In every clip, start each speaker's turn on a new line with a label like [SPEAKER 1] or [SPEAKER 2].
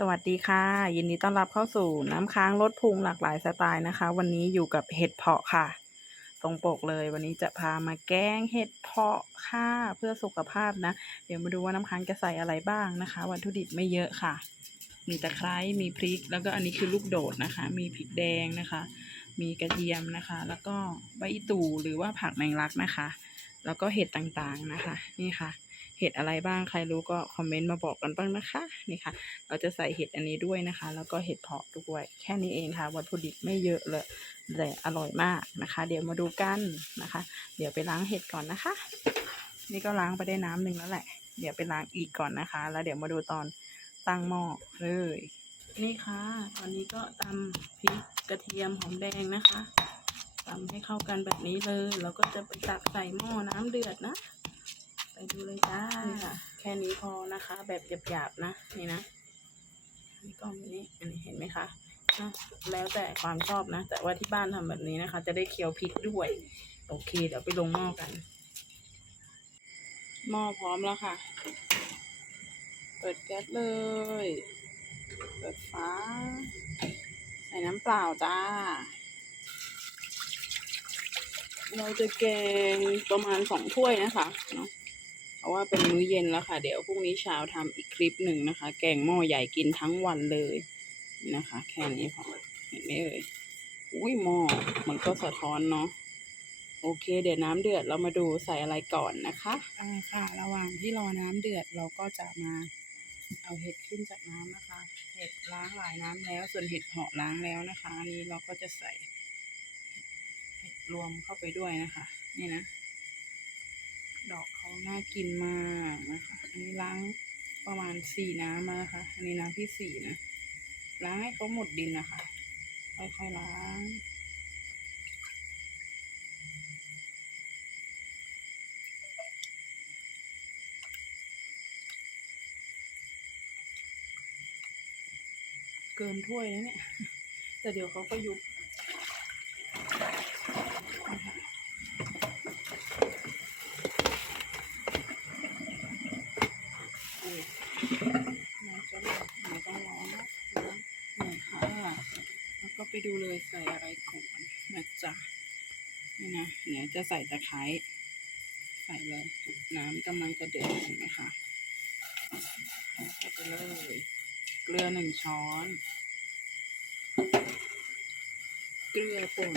[SPEAKER 1] สวัสดีค่ะ ยินดีต้อนรับเข้าสู่น้ำค้างรถพุงหลากหลายสไตล์นะคะ วันนี้อยู่กับเห็ดเพาะค่ะ ตรงปกเลย วันนี้จะพามาแกงเห็ดเพาะค่ะเพื่อสุขภาพนะ เดี๋ยวมาดูว่าน้ำค้างจะใส่อะไรบ้างนะคะ วัตถุดิบไม่เยอะค่ะ มีตะไคร้มีพริก แล้วก็อันนี้คือลูกโดดนะคะ มีพริกแดงนะคะ มีกระเทียมนะคะ แล้วก็ใบอีตู่หรือว่าผักแมงลักนะคะ แล้วก็เห็ดต่างๆนะคะ นี่ค่ะ เห็ดอะไรบ้างใครรู้ก็คอมเมนต์มาบอกกันบ้างนะคะนี่ค่ะ เราจะใส่เห็ดอันนี้ด้วยนะคะ แล้วก็เห็ดเพาะด้วยแค่นี้เองค่ะวัตถุดิบไม่เยอะเลยแต่อร่อยมากนะคะ เดี๋ยวมาดูกันนะคะ เดี๋ยวไปล้างเห็ดก่อนนะคะ นี่ก็ล้างไปได้น้ำหนึ่งแล้วแหละ เดี๋ยวไปล้างอีกก่อนนะคะ แล้วเดี๋ยวมาดูตอนตั้งหม้อเลยนี่ค่ะ ตอนนี้ก็ตำพริกกระเทียมหอมแดงนะคะตำให้เข้ากันแบบนี้เลย แล้วก็จะไปตักใส่หม้อน้ำเดือดนะ ไปดูเลยจ้านี่ค่ะ แค่นี้พอนะคะ แบบหยาบๆนะ นี่นะนี่กล้องอันนี้อันนี้เห็นไหมคะนะแล้วแต่ความชอบนะ แต่ว่าที่บ้านทำแบบนี้นะคะ จะได้เคี้ยวพริกด้วย โอเค เดี๋ยวไปลงหม้อกัน หม้อพร้อมแล้วค่ะ เปิดแก๊สเลย เปิดฝาใส่น้ำเปล่าจ้า เราจะแกงประมาณสองถ้วยนะคะเนาะเพ ราะว่าเป็นมื้อเย็นแล้วค่ะ เดี๋ยวพรุ่งนี้เช้าทำอีกคลิปหนึ่งนะคะ แกงหม้อใหญ่กินทั้งวันเลยนะคะ แค่นี้พอเห็นไหมเอ่ยอุ้ยหม้อมันก็สะท้อนเนาะโอเค เดี๋ยวน้ำเดือดเรามาดูใส่อะไรก่อนนะคะอ่าค่ะ ระหว่างที่รอน้ำเดือดเราก็จะมาเอาเห็ดขึ้นจากน้ำนะคะ เห็ดล้างหลายน้ำแล้ว ส่วนเห็ดเหาะล้างแล้วนะคะอันนี้เราก็จะใส่เห็ดรวมเข้าไปด้วยนะคะ นี่นะ ดอกเขาน่ากินมากนะคะ อันนี้ล้างประมาณสี่น้ำมานะคะ อันนี้น้ำที่สี่นะ ล้างให้เขาหมดดินนะคะ ค่อยๆล้างเกินถ้วยแล้วเนี่ย แต่เดี๋ยวเขาก็ยุบนะคะ อุ้ย น้ำจะไหลไม่ต้องร้อนนะนี่ค่ะแล้วก็ไปดูเลยใส่อะไรก่อนนะจ๊ะนี่นะเดี๋ยวจะใส่ตะไคร้ใส่เลยน้ำกำลังจะเดือดเห็นไหมคะใส่ไปเลยเกลือหนึ่งช้อน เกลือป่น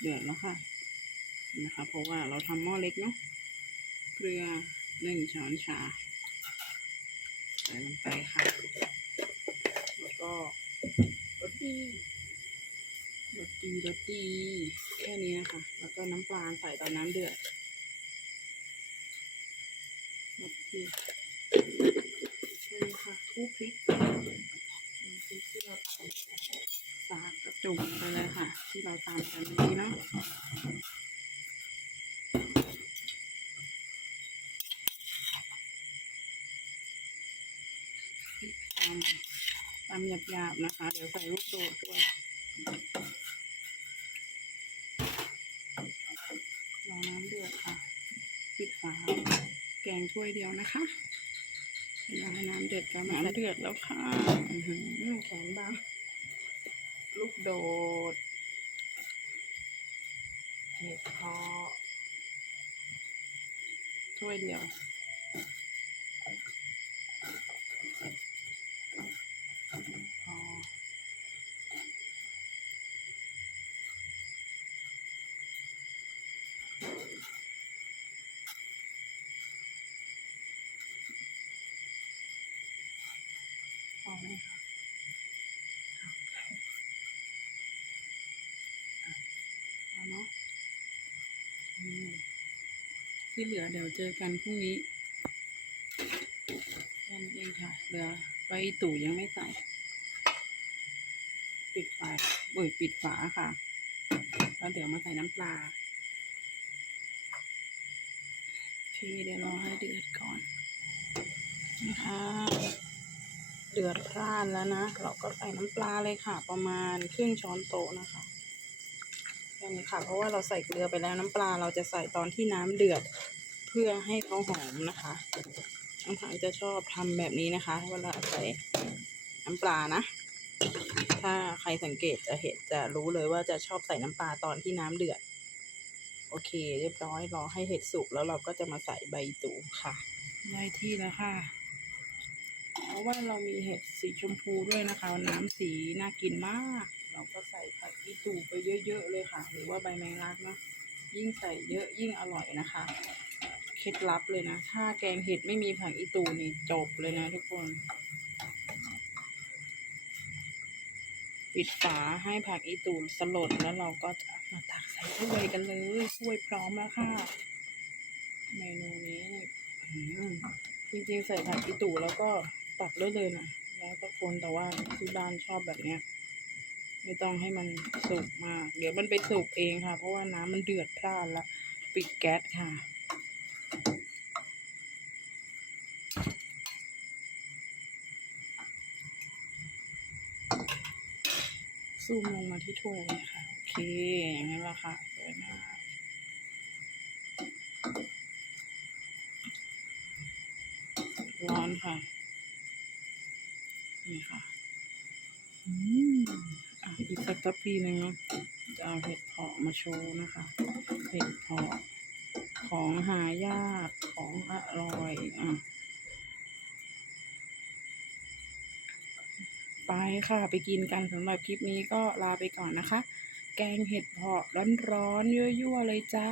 [SPEAKER 1] เดือดแล้วค่ะนะคะเพราะว่าเราทำหม้อเล็กเนาะเกลือหนึ่งช้อนชา ลงไปค่ะ แล้วก็รสดีรสดีรสดีแค่นี้นะคะ แล้วก็น้ำปลาใส่ตอนน้ำเดือดรสดีแค่ค่ะคลุกพริกพริกที่เราตำสากกระจุกไปเลยค่ะ ที่เราตำกันนี้เนาะ ตำตำ หยาบๆนะคะ เดี๋ยวใส่ลูกโดดด้วยรอน้ำเดือดค่ะปิดฝาแกงถ้วยเดียวนะคะเวลาให้น้ำเดือดก็น้ำเดือดแล้วค่ะอื้อหือแขนบ้างลูกโดดเห็ดเพาะถ้วยเดียว พอพอไหมคะครับอะพอ เนาะที่เหลือเดี๋ยวเจอกันพรุ่งนี้แค่นั้นเองค่ะ เหลือใบตู่ยังไม่ใส่ ปิดฝาเปิดปิดฝาค่ะ แล้วเดี๋ยวมาใส่น้ำปลาโอเคเดี๋ยวรอให้เดือดก่อนนะคะ เดือดพล่านแล้วนะ เราก็ใส่น้ำปลาเลยค่ะ ประมาณครึ่งช้อนโต๊ะนะคะแค่นี้ค่ะ เพราะว่าเราใส่เกลือไปแล้วน้ำปลาเราจะใส่ตอนที่น้ำเดือดเพื่อให้เขาหอมนะคะน้องพังจะชอบทำแบบนี้นะคะ เวลาใส่น้ำปลานะ ถ้าใครสังเกตจะเห็นจะรู้เลยว่าจะชอบใส่น้ำปลาตอนที่น้ำเดือด โอเค เรียบร้อยรอให้เห็ดสุกแล้วเราก็จะมาใส่ใบตูค่ะ ได้ที่แล้วค่ะะว่าเรามีเห็ดสีชมพูด้วยนะคะ น้ำสีน่ากินมาก เราก็ใส่ผักอีตูไปเยอะ ๆ เลยค่ะ หรือว่าใบแมงลักเนาะยิ่งใส่เยอะยิ่งอร่อยนะคะ เคล็ดลับเลยนะ ถ้าแกงเห็ดไม่มีผักอีตูนี่จบเลยนะทุกคน ปิดฝาให้ผักอีตูสลดแล้วเราก็จะมาตักใส่ถ้วยกันเลยถ้วยพร้อมแล้วค่ะ เมนูนี้จริงๆใส่ผักอีตูแล้วก็ ตักได้เลยนะแล้วก็คนแต่ว่าที่บ้านชอบแบบเนี้ยไม่ต้องให้มันสุกมาก เดี๋ยวมันไปสุกเองค่ะ เพราะว่าน้ำมันเดือดพร่านล้วปิดแก๊สค่ะ ซูมลงมาที่ถ้วยเลยค่ะ โอเค อย่างนั้นละค่ะสวยมากร้อนค่ะ นี่ค่ะอืออีกสักทัพพีหนึ่งเนาะจะเอาเห็ดเพาะมาโชว์นะคะ เห็ดเพาะของหายากของอร่อยอะไปค่ะไปกินกันสำหรับคลิปนี้ก็ลาไปก่อนนะคะ แกงเห็ดเพาะร้อนๆยั่วๆเลยจ้า